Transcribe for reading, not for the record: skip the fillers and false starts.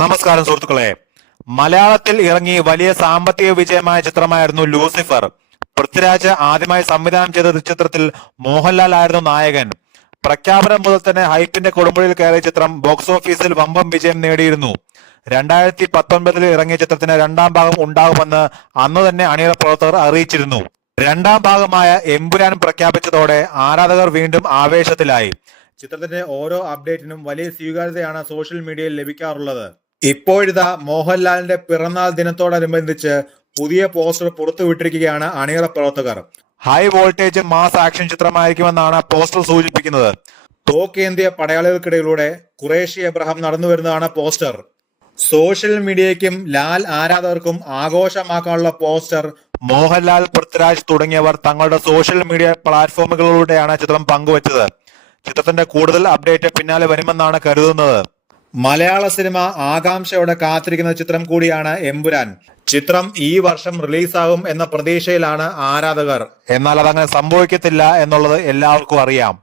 നമസ്കാരം സുഹൃത്തുക്കളെ. മലയാളത്തിൽ ഇറങ്ങി വലിയ സാമ്പത്തിക വിജയമായ ചിത്രമായിരുന്നു ലൂസിഫർ. പൃഥ്വിരാജ് ആദ്യമായി സംവിധാനം ചെയ്ത ചിത്രത്തിൽ മോഹൻലാൽ ആയിരുന്നു നായകൻ. പ്രഖ്യാപനം മുതൽ തന്നെ ഹൈപ്പിന്റെ കൊടുമുടിയിൽ കയറിയ ചിത്രം ബോക്സ് ഓഫീസിൽ വമ്പം വിജയം നേടിയിരുന്നു. 2019 ഇറങ്ങിയ ചിത്രത്തിന് രണ്ടാം ഭാഗം ഉണ്ടാകുമെന്ന് അന്ന് തന്നെ അണിയറ പ്രവർത്തകർ അറിയിച്ചിരുന്നു. രണ്ടാം ഭാഗമായ എമ്പുരാൻ പ്രഖ്യാപിച്ചതോടെ ആരാധകർ വീണ്ടും ആവേശത്തിലായി. ചിത്രത്തിന്റെ ഓരോ അപ്ഡേറ്റിനും വലിയ സ്വീകാര്യതയാണ് സോഷ്യൽ മീഡിയയിൽ ലഭിക്കാറുള്ളത്. ഇപ്പോഴിതാ മോഹൻലാലിന്റെ പിറന്നാൾ ദിനത്തോടനുബന്ധിച്ച് പുതിയ പോസ്റ്റർ പുറത്തുവിട്ടിരിക്കുകയാണ് അണിയറ പ്രവർത്തകർ. ഹൈ വോൾട്ടേജ് മാസ് ആക്ഷൻ ചിത്രമായിരിക്കുമെന്നാണ് പോസ്റ്റർ സൂചിപ്പിക്കുന്നത്. തോക്കേന്തിയ പടയാളികൾക്കിടയിലൂടെ ഖുറേഷി എബ്രഹാം നടന്നുവരുന്നതാണ് പോസ്റ്റർ. സോഷ്യൽ മീഡിയയ്ക്കും ലാൽ ആരാധകർക്കും ആഘോഷമാക്കാനുള്ള പോസ്റ്റർ മോഹൻലാൽ, പൃഥ്വിരാജ് തുടങ്ങിയവർ തങ്ങളുടെ സോഷ്യൽ മീഡിയ പ്ലാറ്റ്ഫോമുകളിലൂടെയാണ് ചിത്രം പങ്കുവച്ചത്. ചിത്രത്തിന്റെ കൂടുതൽ അപ്ഡേറ്റ് പിന്നാലെ വരുമെന്നാണ് കരുതുന്നത്. മലയാള സിനിമ ആകാംക്ഷയോടെ കാത്തിരിക്കുന്ന ചിത്രം കൂടിയാണ് എമ്പുരാൻ. ചിത്രം ഈ വർഷം റിലീസാകും എന്ന പ്രതീക്ഷയിലാണ് ആരാധകർ. എന്നാൽ അതങ്ങനെ സംഭവിക്കത്തില്ല എന്നുള്ളത് എല്ലാവർക്കും അറിയാം.